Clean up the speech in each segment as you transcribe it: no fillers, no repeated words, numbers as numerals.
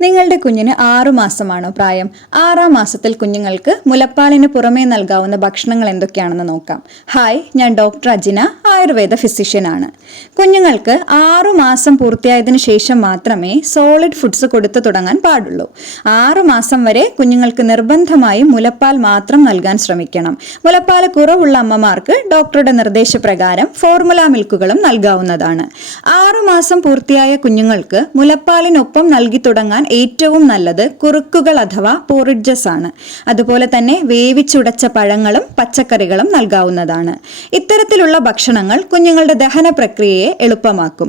നിങ്ങളുടെ കുഞ്ഞിന് 6 മാസമാണോ പ്രായം? 6-ാം മാസത്തിൽ കുഞ്ഞുങ്ങൾക്ക് മുലപ്പാലിന് പുറമേ നൽകാവുന്ന ഭക്ഷണങ്ങൾ എന്തൊക്കെയാണെന്ന് നോക്കാം. ഹായ്, ഞാൻ ഡോക്ടർ അജിന, ആയുർവേദ ഫിസിഷ്യനാണ്. കുഞ്ഞുങ്ങൾക്ക് 6 മാസം പൂർത്തിയായതിനു ശേഷം മാത്രമേ സോളിഡ് ഫുഡ്സ് കൊടുത്തു തുടങ്ങാൻ പാടുള്ളൂ. 6 മാസം വരെ കുഞ്ഞുങ്ങൾക്ക് നിർബന്ധമായും മുലപ്പാൽ മാത്രം നൽകാൻ ശ്രമിക്കണം. മുലപ്പാൽ കുറവുള്ള അമ്മമാർക്ക് ഡോക്ടറുടെ നിർദ്ദേശപ്രകാരം ഫോർമുല മിൽക്കുകളും നൽകാവുന്നതാണ്. 6 മാസം പൂർത്തിയായ കുഞ്ഞുങ്ങൾക്ക് മുലപ്പാലിനൊപ്പം നൽകി തുടങ്ങാൻ ഏറ്റവും നല്ലത് കുറുക്കുകൾ അഥവാ പോറിഡ്ജസ് ആണ്. അതുപോലെ തന്നെ വേവിച്ചുടച്ച പഴങ്ങളും പച്ചക്കറികളും നൽകാവുന്നതാണ്. ഇത്തരത്തിലുള്ള ഭക്ഷണങ്ങൾ കുഞ്ഞുങ്ങളുടെ ദഹന പ്രക്രിയയെ എളുപ്പമാക്കും.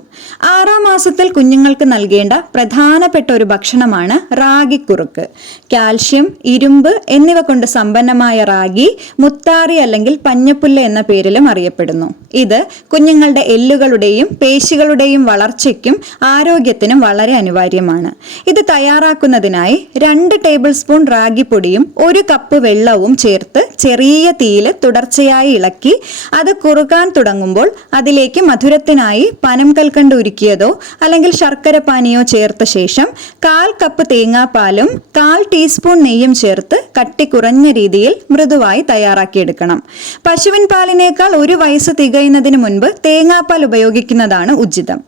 6-ാം മാസത്തിൽ കുഞ്ഞുങ്ങൾക്ക് നൽകേണ്ട പ്രധാനപ്പെട്ട ഒരു ഭക്ഷണമാണ് റാഗിക്കുറുക്ക്. കാൽഷ്യം, ഇരുമ്പ് എന്നിവ കൊണ്ട് സമ്പന്നമായ റാഗി മുത്താറി അല്ലെങ്കിൽ പഞ്ഞപ്പുല്ല് എന്ന പേരിലും അറിയപ്പെടുന്നു. ഇത് കുഞ്ഞുങ്ങളുടെ എല്ലുകളുടെയും പേശികളുടെയും വളർച്ചയ്ക്കും ആരോഗ്യത്തിനും വളരെ അനിവാര്യമാണ്. ഇത് തയ്യാറാക്കുന്നതിനായി 2 ടേബിൾ സ്പൂൺ റാഗിപ്പൊടിയും 1 കപ്പ് വെള്ളവും ചേർത്ത് ചെറിയ തീയിൽ തുടർച്ചയായി ഇളക്കി അത് കുറുകാൻ തുടങ്ങുമ്പോൾ അതിലേക്ക് മധുരത്തിനായി പനം കൽക്കണ്ട് ഉരുക്കിയതോ അല്ലെങ്കിൽ ശർക്കര പാനിയോ ചേർത്ത ശേഷം 1/4 കപ്പ് തേങ്ങാപ്പാലും 1/4 ടീസ്പൂൺ നെയ്യും ചേർത്ത് കട്ടി കുറഞ്ഞ രീതിയിൽ മൃദുവായി തയ്യാറാക്കിയെടുക്കണം. പശുവിൻ പാലിനേക്കാൾ 1 വയസ്സ് തികയുന്നതിന് മുൻപ് തേങ്ങാപ്പാൽ ഉപയോഗിക്കുന്നതാണ് ഉചിതം.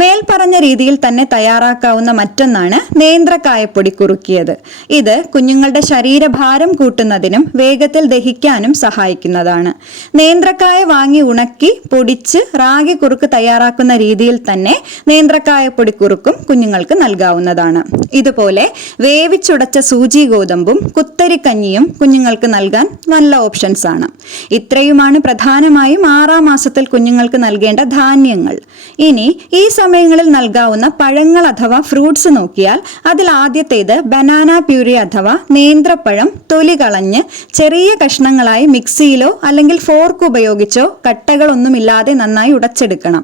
മേൽപ്പറഞ്ഞ രീതിയിൽ തന്നെ തയ്യാറാക്കാവുന്ന മറ്റൊന്നാണ് നേന്ത്രക്കായപ്പൊടി കുറുക്കിയത്. ഇത് കുഞ്ഞുങ്ങളുടെ ശരീരഭാരം കൂട്ടുന്നതിനും വേഗത്തിൽ ദഹിക്കാനും സഹായിക്കുന്നതാണ്. നേന്ത്രക്കായ വാങ്ങി ഉണക്കി പൊടിച്ച് റാഗി കുറുക്ക് തയ്യാറാക്കുന്ന രീതിയിൽ തന്നെ നേന്ത്രക്കായപ്പൊടി കുറുക്കും കുഞ്ഞുങ്ങൾക്ക് നൽകാവുന്നതാണ്. ഇതുപോലെ വേവിച്ചുടച്ച സൂചി ഗോതമ്പും കുത്തരിക്കഞ്ഞിയും കുഞ്ഞുങ്ങൾക്ക് നൽകാൻ നല്ല ഓപ്ഷൻസ് ആണ്. ഇത്രയുമാണ് പ്രധാനമായും 6-ാം മാസത്തിൽ കുഞ്ഞുങ്ങൾക്ക് നൽകേണ്ട ധാന്യങ്ങൾ. ഇനി ഈ സമയങ്ങളിൽ നൽകാവുന്ന പഴങ്ങൾ അഥവാ ഫ്രൂട്ട്സ് നോക്കിയാൽ അതിൽ ആദ്യത്തേത് ബനാന പ്യൂരി അഥവാ നേന്ത്രപ്പഴം തൊലി കളഞ്ഞ് ചെറിയ കഷ്ണങ്ങളായി മിക്സിയിലോ അല്ലെങ്കിൽ ഫോർക്ക് ഉപയോഗിച്ചോ കട്ടകളൊന്നുമില്ലാതെ നന്നായി ഉടച്ചെടുക്കണം.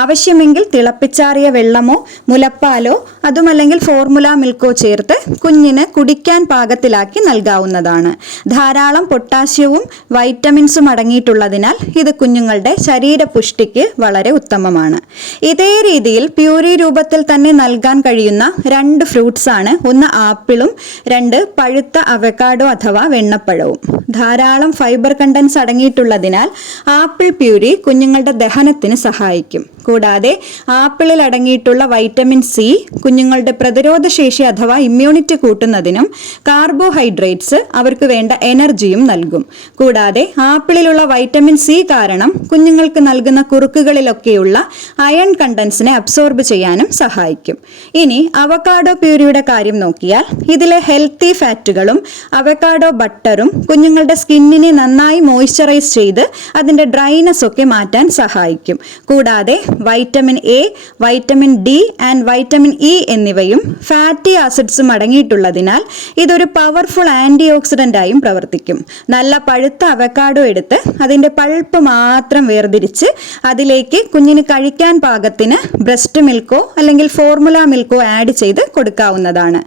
ആവശ്യമെങ്കിൽ തിളപ്പിച്ചാറിയ വെള്ളമോ മുലപ്പാലോ അതുമല്ലെങ്കിൽ ഫോർമുല മിൽക്കോ ചേർത്ത് കുഞ്ഞിന് കുടിക്കാൻ പാകത്തിലാക്കി നൽകാവുന്നതാണ്. ധാരാളം പൊട്ടാസ്യവും വൈറ്റമിൻസും അടങ്ങിയിട്ടുള്ളതിനാൽ ഇത് കുഞ്ഞുങ്ങളുടെ ശരീരപുഷ്ടിക്ക് വളരെ ഉത്തമമാണ്. ഇതേ രീതിയിൽ പ്യൂരി രൂപത്തിൽ തന്നെ നൽകാൻ കഴിയുന്ന 2 ഫ്രൂട്ട്സ് ആണ്. 1 ആപ്പിളും 2 പഴുത്ത അവക്കാഡോ അഥവാ വെണ്ണപ്പഴവും. ധാരാളം ഫൈബർ കണ്ടൻസ് അടങ്ങിയിട്ടുള്ളതിനാൽ ആപ്പിൾ പ്യൂരി കുഞ്ഞുങ്ങളുടെ ദഹനത്തിന് സഹായിക്കും. കൂടാതെ ആപ്പിളിൽ അടങ്ങിയിട്ടുള്ള വൈറ്റമിൻ സി കുഞ്ഞുങ്ങളുടെ പ്രതിരോധ ശേഷി അഥവാ ഇമ്മ്യൂണിറ്റി കൂട്ടുന്നതിനും കാർബോഹൈഡ്രേറ്റ്സ് അവർക്ക് വേണ്ട എനർജിയും നൽകും. കൂടാതെ ആപ്പിളിലുള്ള വൈറ്റമിൻ സി കാരണം കുഞ്ഞുങ്ങൾക്ക് നൽകുന്ന കുറുക്കുകളിലൊക്കെയുള്ള അയൺ കണ്ടൻസിനെ അബ്സോർബ് ചെയ്യാനും സഹായിക്കും. ഇനി അവക്കാഡോ പ്യൂരിയുടെ കാര്യം നോക്കിയാൽ ഇതിലെ ഹെൽത്തി ഫാറ്റുകളും അവക്കാഡോ ബട്ടറും കുഞ്ഞുങ്ങളുടെ സ്കിന്നിനെ നന്നായി മോയ്സ്ചറൈസ് ചെയ്ത് അതിൻ്റെ ഡ്രൈനെസ് ഒക്കെ മാറ്റാൻ സഹായിക്കും. കൂടാതെ vitamin A, vitamin D and vitamin E എന്നിവയും ഫാറ്റി ആസിഡ്സും അടങ്ങിയിട്ടുള്ളതിനാൽ ഇതൊരു പവർഫുൾ ആൻറ്റി ഓക്സിഡൻ്റായും പ്രവർത്തിക്കും. നല്ല പഴുത്ത അവക്കാഡോ എടുത്ത് അതിൻ്റെ പൾപ്പ് മാത്രം വേർതിരിച്ച് അതിലേക്ക് കുഞ്ഞിന് കഴിക്കാൻ പാകത്തിന് ബ്രസ്റ്റ് മിൽക്കോ അല്ലെങ്കിൽ ഫോർമുല മിൽക്കോ ആഡ് ചെയ്ത് കൊടുക്കാവുന്നതാണ്.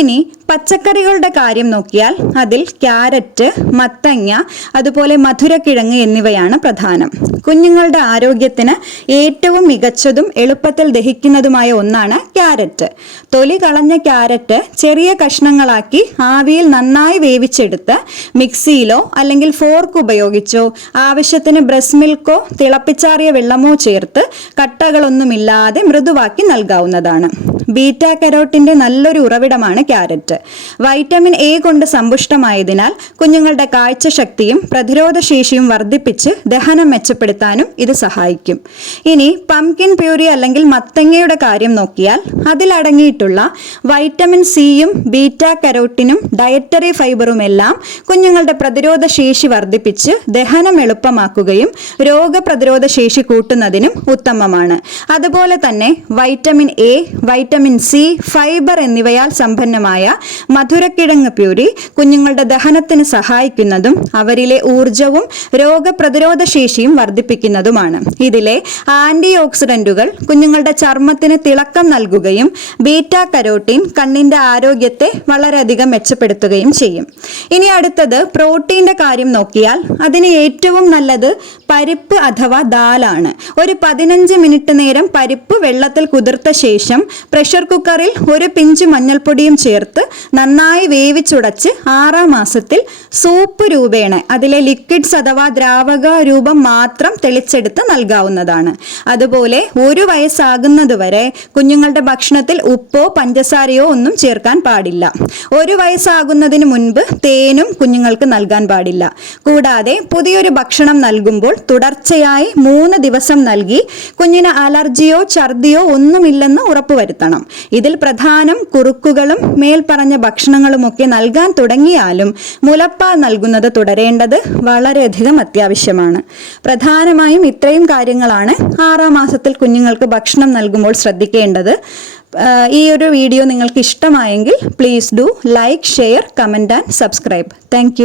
ഇനി പച്ചക്കറികളുടെ കാര്യം നോക്കിയാൽ അതിൽ ക്യാരറ്റ്, മത്തങ്ങ, അതുപോലെ മധുരക്കിഴങ്ങ് എന്നിവയാണ് പ്രധാനം. കുഞ്ഞുങ്ങളുടെ ആരോഗ്യത്തിന് ഏറ്റവും മികച്ചതും എളുപ്പത്തിൽ ദഹിക്കുന്നതുമായ ഒന്നാണ് ക്യാരറ്റ്. തൊലി കളഞ്ഞ ക്യാരറ്റ് ചെറിയ കഷ്ണങ്ങളാക്കി ആവിയിൽ നന്നായി വേവിച്ചെടുത്ത് മിക്സിയിലോ അല്ലെങ്കിൽ ഫോർക്ക് ഉപയോഗിച്ചോ ആവശ്യത്തിന് ബ്രസ്റ്റ് മിൽക്കോ തിളപ്പിച്ചാറിയ വെള്ളമോ ചേർത്ത് കട്ടകളൊന്നുമില്ലാതെ മൃദുവാക്കി നൽകാവുന്നതാണ്. ബീറ്റാ കരോട്ടിന്റെ നല്ലൊരു ഉറവിടമാണ് ക്യാരറ്റ്. വൈറ്റമിൻ എ കൊണ്ട് സമ്പുഷ്ടമായതിനാൽ കുഞ്ഞുങ്ങളുടെ കാഴ്ചശക്തിയും പ്രതിരോധ ശേഷിയും വർദ്ധിപ്പിച്ച് ദഹനം മെച്ചപ്പെടുത്താനും ഇത് സഹായിക്കും. ഇനി പംകിൻ പ്യൂരി അല്ലെങ്കിൽ മത്തങ്ങയുടെ കാര്യം നോക്കിയാൽ അതിലടങ്ങിയിട്ടുള്ള വൈറ്റമിൻ സിയും ബീറ്റാ കരോട്ടിനും ഡയറ്ററി ഫൈബറും എല്ലാം കുഞ്ഞുങ്ങളുടെ പ്രതിരോധ ശേഷി വർദ്ധിപ്പിച്ച് ദഹനം എളുപ്പമാക്കുകയും രോഗപ്രതിരോധ ശേഷി കൂട്ടുന്നതിനും ഉത്തമമാണ്. അതുപോലെ തന്നെ vitamin A, vitamin C, fibre എന്നിവയാൽ സമ്പന്നമായ മധുരക്കിഴങ്ങ് പ്യൂരി കുഞ്ഞുങ്ങളുടെ ദഹനത്തിന് സഹായിക്കുന്നതും അവരിലെ ഊർജവും രോഗപ്രതിരോധ ശേഷിയും വർദ്ധിപ്പിക്കുന്നതുമാണ്. ഇതിലെ ആന്റി ആന്റി ഓക്സിഡന്റുകൾ കുഞ്ഞുങ്ങളുടെ ചർമ്മത്തിന് തിളക്കം നൽകുകയും ബീറ്റ കരോട്ടീൻ കണ്ണിന്റെ ആരോഗ്യത്തെ വളരെയധികം മെച്ചപ്പെടുത്തുകയും ചെയ്യും. ഇനി അടുത്തത് പ്രോട്ടീന്റെ കാര്യം നോക്കിയാൽ അതിന് ഏറ്റവും നല്ലത് പരിപ്പ് അഥവാ ദാലാണ്. ഒരു 15 മിനിറ്റ് നേരം പരിപ്പ് വെള്ളത്തിൽ കുതിർത്ത ശേഷം പ്രഷർ കുക്കറിൽ ഒരു പിഞ്ച് മഞ്ഞൾപ്പൊടിയും ചേർത്ത് നന്നായി വേവിച്ചുടച്ച് 6-ാം മാസത്തിൽ സൂപ്പ് രൂപേണ അതിലെ ലിക്വിഡ്സ് അഥവാ ദ്രാവക രൂപം മാത്രം തെളിച്ചെടുത്ത് നൽകാവുന്നതാണ്. അതുപോലെ 1 വയസ്സാകുന്നതുവരെ കുഞ്ഞുങ്ങളുടെ ഭക്ഷണത്തിൽ ഉപ്പോ പഞ്ചസാരയോ ഒന്നും ചേർക്കാൻ പാടില്ല. 1 വയസ്സാകുന്നതിന് മുൻപ് തേനും കുഞ്ഞുങ്ങൾക്ക് നൽകാൻ പാടില്ല. കൂടാതെ പുതിയൊരു ഭക്ഷണം നൽകുമ്പോൾ തുടർച്ചയായി 3 ദിവസം നൽകി കുഞ്ഞിന് അലർജിയോ ഛർദിയോ ഒന്നുമില്ലെന്ന് ഉറപ്പുവരുത്തണം. ഇതിൽ പ്രധാനം കുറുക്കുകളും മേൽപ്പറഞ്ഞ ഭക്ഷണങ്ങളുമൊക്കെ നൽകാൻ തുടങ്ങിയാലും മുലപ്പാൽ നൽകുന്നത് തുടരേണ്ടത് വളരെയധികം അത്യാവശ്യമാണ്. പ്രധാനമായും ഇത്രയും കാര്യങ്ങളാണ് 6-ാം മാസത്തിൽ കുഞ്ഞുങ്ങൾക്ക് ഭക്ഷണം നൽകുമ്പോൾ ശ്രദ്ധിക്കേണ്ടത്. ഈ ഒരു വീഡിയോ നിങ്ങൾക്ക് ഇഷ്ടമായെങ്കിൽ please do like, share, comment and subscribe. Thank